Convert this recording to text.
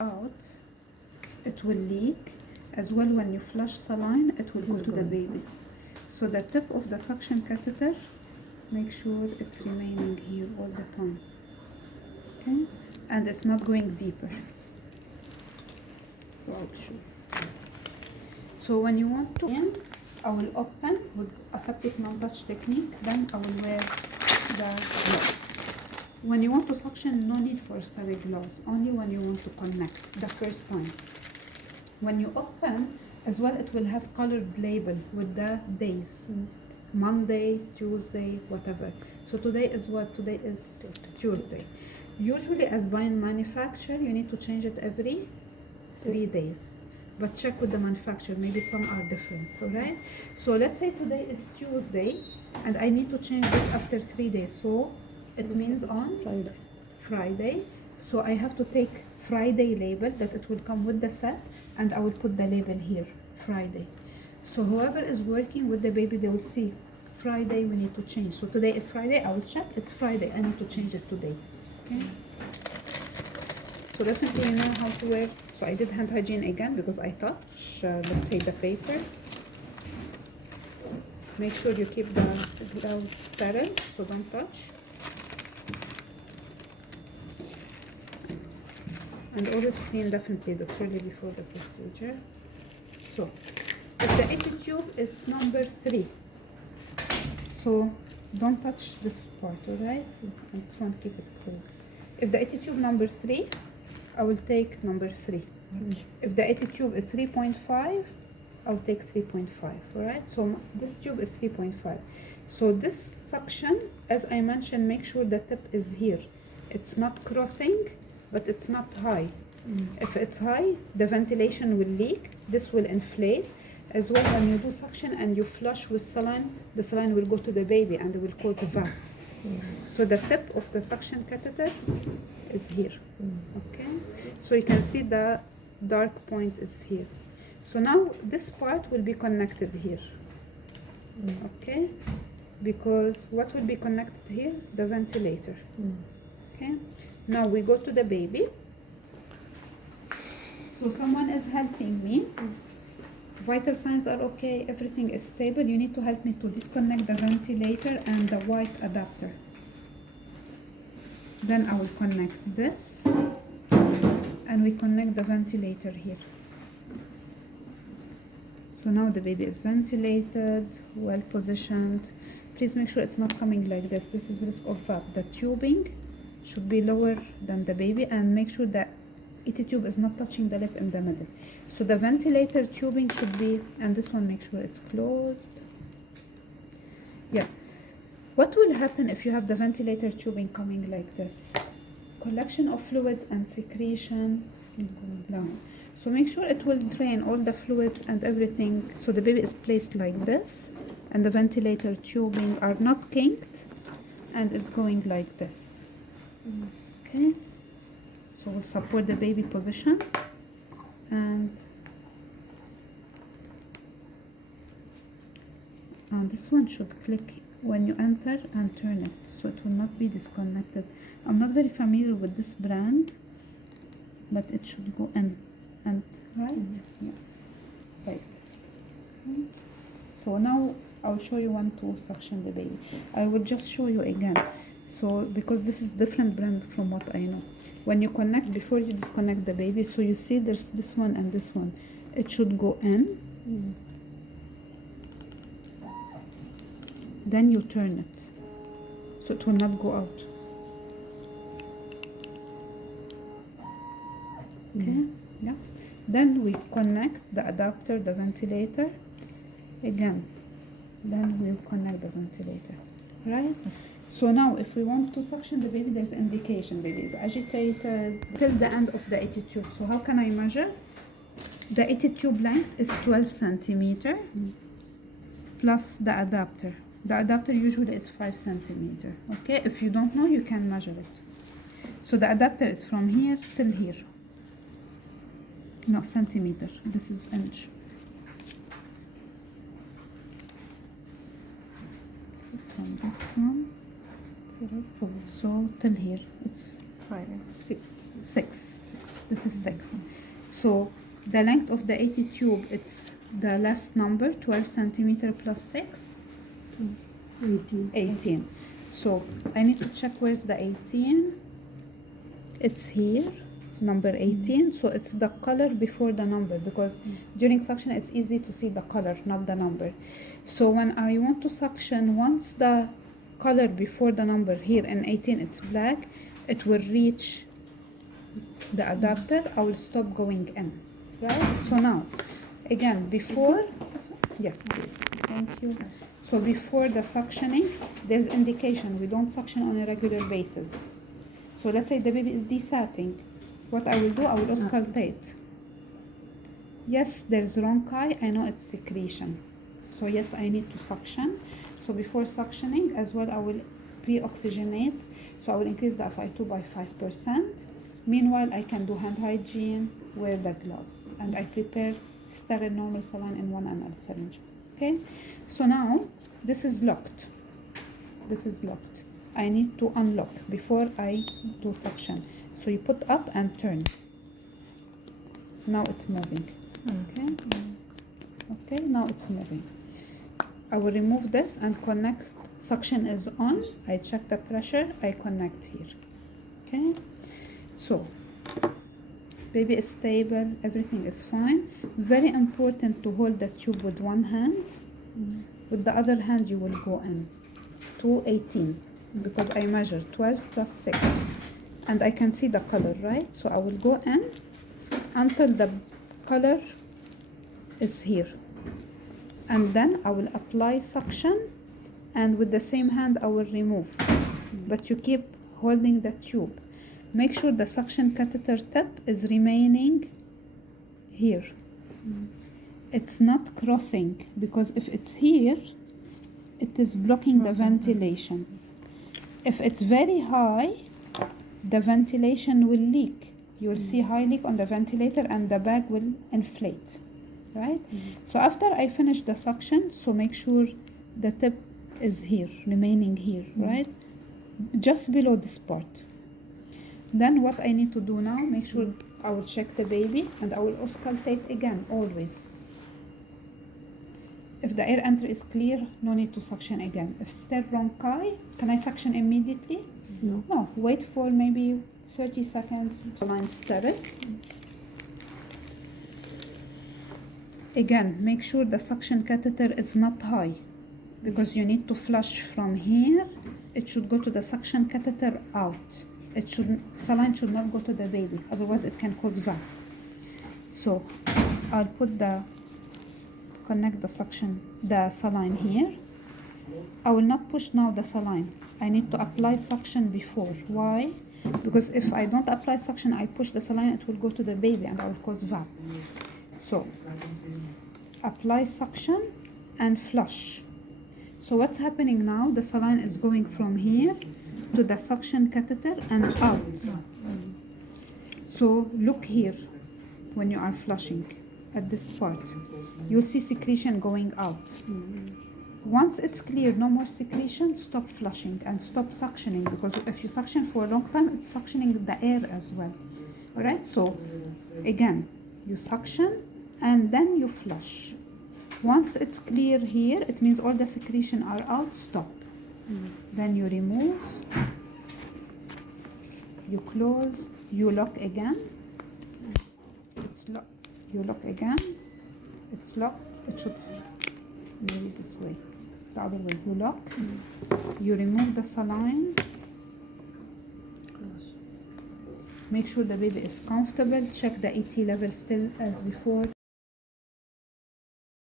out, it will leak. As well, when you flush saline, it will go to the baby. So the tip of the suction catheter, make sure it's remaining here all the time. Okay, and it's not going deeper. So I'll show you. So when you want to I will open with aseptic non-touch technique, then I will wear the gloves. When you want to suction, no need for sterile gloves, only when you want to connect the first time. When you open, as well, it will have colored label with the days. Monday, Tuesday, whatever. So today is what? Today is Tuesday. Usually as by manufacturer, you need to change it every 3 days. But check with the manufacturer, maybe some are different, all right? So let's say today is Tuesday, and I need to change this after 3 days. So it means on Friday. So I have to take Friday label, that it will come with the set, and I will put the label here, Friday. So whoever is working with the baby, they will see Friday we need to change. So today is Friday, I will check, it's Friday, I need to change it today, okay? So definitely you know how to wear. So I did hand hygiene again because I touch, let's say, the paper. Make sure you keep the gloves sterile, so don't touch. And always clean definitely the trolley before the procedure. So if the AT tube is number 3, so don't touch this part, alright? And this one, keep it close. If the AT tube number 3, I will take number 3. Okay. If the AT tube is 3.5, I'll take 3.5, alright? So this tube is 3.5. So this suction, as I mentioned, make sure the tip is here. It's not crossing, but it's not high. If it's high, the ventilation will leak. This will inflate. As well, when you do suction and you flush with saline, the saline will go to the baby and it will cause a valve. So the tip of the suction catheter is here. Okay, so you can see the dark point is here. So now this part will be connected here. Okay, because what will be connected here? The ventilator. Okay, now we go to the baby. So someone is helping me. Vital signs are okay, everything is stable. You need to help me to disconnect the ventilator and the white adapter. Then I will connect this, and we connect the ventilator here. So now the baby is ventilated, well positioned. Please make sure it's not coming like this. This is risk of VAP. The tubing should be lower than the baby, and make sure that ET tube is not touching the lip in the middle. So the ventilator tubing should be, and this one, make sure it's closed. Yeah. What will happen if you have the ventilator tubing coming like this? Collection of fluids and secretion down. So make sure it will drain all the fluids and everything. So the baby is placed like this, and the ventilator tubing are not kinked, and it's going like this. Okay. So we'll support the baby position, and this one should click when you enter and turn it, so it will not be disconnected. I'm not very familiar with this brand, but it should go in, and right, yeah, like this. Okay. So now I'll show you when to suction the baby. I will just show you again. So because this is different brand from what I know. When you connect, before you disconnect the baby, so you see there's this one and this one. It should go in. Then you turn it, so it will not go out. Okay, yeah. Then we connect the adapter, the ventilator, again. Then we'll connect the ventilator, right? So now if we want to suction the baby, there's indication. Baby is agitated till the end of the AT tube. So how can I measure? The AT tube length is 12 centimeter plus the adapter. The adapter usually is 5 centimeter. Okay, if you don't know, you can measure it. So the adapter is from here till here. No, centimeter. This is inch. So from this one, so till here, it's 5. See, 6. This is 6. So the length of the 80 tube, it's the last number, 12 centimeter plus 6. 18. So I need to check where's the 18. It's here, number 18. So it's the color before the number, because during suction it's easy to see the color, not the number. So when I want to suction, once the color before the number here in 18 it's black, it will reach the adapter. I will stop going in, right? So now again, before, yes please, thank you. So before the suctioning, there's indication we don't suction on a regular basis. So let's say the baby is desatting. What I will do, I will auscultate. Yes, there's ronchi, I know it's secretion. So yes, I need to suction. So before suctioning as well, I will pre-oxygenate. So I will increase the FI2 by 5%. Meanwhile, I can do hand hygiene, wear the gloves, and I prepare sterile normal saline in 1 ml syringe. Okay, so now this is locked. This is locked. I need to unlock before I do suction. So you put up and turn. Now it's moving. Okay. Okay, now it's moving. I will remove this and connect. Suction is on. I check the pressure. I connect here. Okay. So baby is stable. Everything is fine. Very important to hold the tube with one hand. With the other hand, you will go in to 18 because I measure 12 plus 6. And I can see the color, right? So I will go in until the color is here. And then I will apply suction, and with the same hand I will remove. But you keep holding the tube. Make sure the suction catheter tip is remaining here. It's not crossing, because if it's here, it is blocking the ventilation. If it's very high, the ventilation will leak. You will see high leak on the ventilator and the bag will inflate, right? So after I finish the suction, so make sure the tip is here, remaining here, right? Just below this part. Then what I need to do now, make sure I will check the baby and I will auscultate again, always. If the air entry is clear, no need to suction again. If still ronchi, can I suction immediately? No, wait for maybe 30 seconds. Line sterile. Again, make sure the suction catheter is not high, because you need to flush from here. It should go to the suction catheter out. Saline should not go to the baby, otherwise it can cause VAP. So I'll connect the saline here. I will not push now the saline. I need to apply suction before. Why? Because if I don't apply suction, I push the saline, it will go to the baby and I will cause VAP. So apply suction and flush. So what's happening now? The saline is going from here to the suction catheter and out. So look here when you are flushing at this part. You'll see secretion going out. Once it's clear, no more secretion, stop flushing and stop suctioning, because if you suction for a long time, it's suctioning the air as well. Alright, so again, you suction and then you flush. Once it's clear here, it means all the secretion are out, stop. Then you remove, you close, you lock again. It's locked. You lock again. It's locked. It should maybe this way, the other way. You lock. You remove the saline. Make sure the baby is comfortable. Check the ET level still as before.